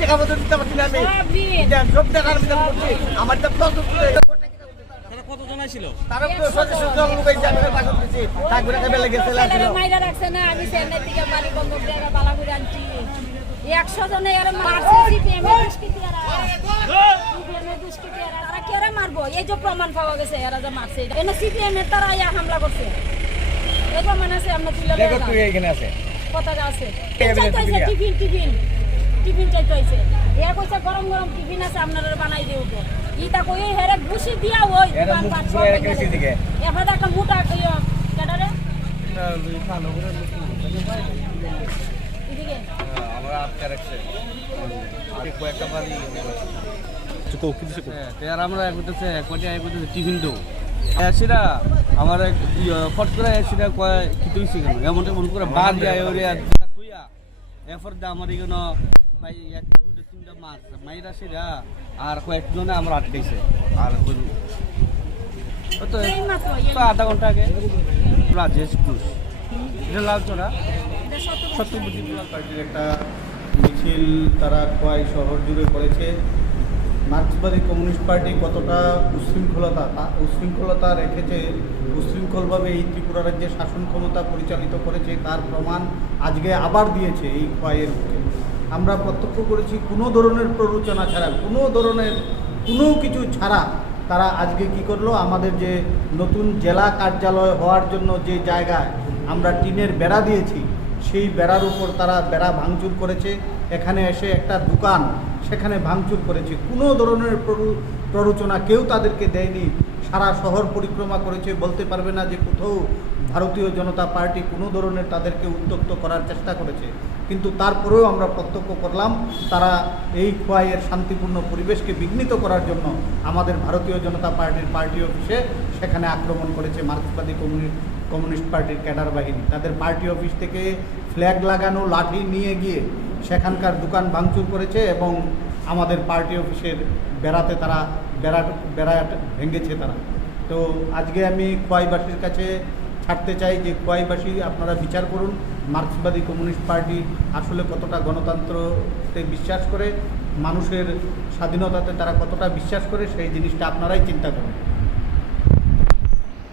টাকা মতো দিতে পারছি না আমি সব টাকার ভিতরে করছি আমার তো কতজন ছিল? তারা তো সদস্য দল লোক এই জায়গায় পাশে দিয়েছে তারপরে কেবল গেছে মাইরা রাখছে না আমি চেন্নাই থেকে বাড়ি বন্ধ করে বালা করে আনছি 100 জনে এর মারছে সিপিএম এর দুষ্কৃতীরা তারা কি ওরা মারবো এই যে প্রমাণ পাওয়া গেছে এরা যে মারছে এনে সিপিএম এর তারা আয়া হামলা করছে এই প্রমাণ আছে আমরা তুলে দেখো তুই এখানে আছে পতাকা আছে টিফিন চাইছে এ কইছে গরম গরম টিফিন আছে আপনারা বানাই দিও তো ইটা কই হেরে ঘুষি দিয়া ওই দোকান পাট সব কেসি দিকে এফাদা একটা মোটা কইও কেডারে না লুই ফানো করে এদিকে আমরা আটকে রাখছে আর কয়েকটা বাড়ি চুকো কি দিছে? আর আমরা কইতেছে কোটি আই কইতেছে টিফিন দাও সেটা আমার ফট করে সেটা কয় কি তুইছি কেন এমনটা মন করে বাদ যায় ওরে তুইয়া এরপর দা আমার এখানে ভাই এক দুটো তিনটা মাছ মাইরা সেটা আর কয়েকজনে আমরা আটকেছে আর তো আধা ঘন্টা আগে রাজেশ ঘোষ এটা লালচড়া সত্যবতী পার্টির একটা মিছিল তারা খোয়াই শহর জুড়ে করেছে। মার্ক্সবাদী কমিউনিস্ট পার্টি কতটা উশৃঙ্খলতা রেখেছে, উশৃঙ্খলভাবে এই ত্রিপুরা রাজ্যে শাসন ক্ষমতা পরিচালিত করেছে তার প্রমাণ আজকে আবার দিয়েছে এই খোয়াইয়ের বুকে। আমরা প্রত্যক্ষ করেছি কোনো ধরনের প্ররোচনা ছাড়া, কোনো কিছু ছাড়া তারা আজকে কি করলো, আমাদের যে নতুন জেলা কার্যালয় হওয়ার জন্য যে জায়গায় আমরা টিনের বেড়া দিয়েছি সেই বেড়ার উপর তারা বেড়া ভাঙচুর করেছে। এখানে এসে একটা দোকান সেখানে ভাঙচুর করেছে। কোনো ধরনের প্ররোচনা কেউ তাদেরকে দেয়নি। সারা শহর পরিক্রমা করেছে, বলতে পারবে না যে কোথাও ভারতীয় জনতা পার্টি কোনো ধরনের তাদেরকে উত্ত্যক্ত করার চেষ্টা করেছে। কিন্তু তারপরেও আমরা প্রত্যক্ষ করলাম তারা এই খোয়াইয়ের শান্তিপূর্ণ পরিবেশকে বিঘ্নিত করার জন্য আমাদের ভারতীয় জনতা পার্টির পার্টি অফিসে সেখানে আক্রমণ করেছে মার্ক্সবাদী কমিউনিস্ট পার্টির ক্যাডার বাহিনী। তাদের পার্টি অফিস থেকে ফ্ল্যাগ লাগানো লাঠি নিয়ে গিয়ে সেখানকার দোকান ভাঙচুর করেছে এবং আমাদের পার্টি অফিসের বেড়াতে তারা বেড়া ভেঙেছে তারা। তো আজকে আমি খোয়াইবাসীর কাছে ছাড়তে চাই যে খোয়াইবাসী আপনারা বিচার করুন মার্ক্সবাদী কমিউনিস্ট পার্টি আসলে কতটা গণতন্ত্রতে বিশ্বাস করে, মানুষের স্বাধীনতাতে তারা কতটা বিশ্বাস করে, সেই জিনিসটা আপনারাই চিন্তা করুন।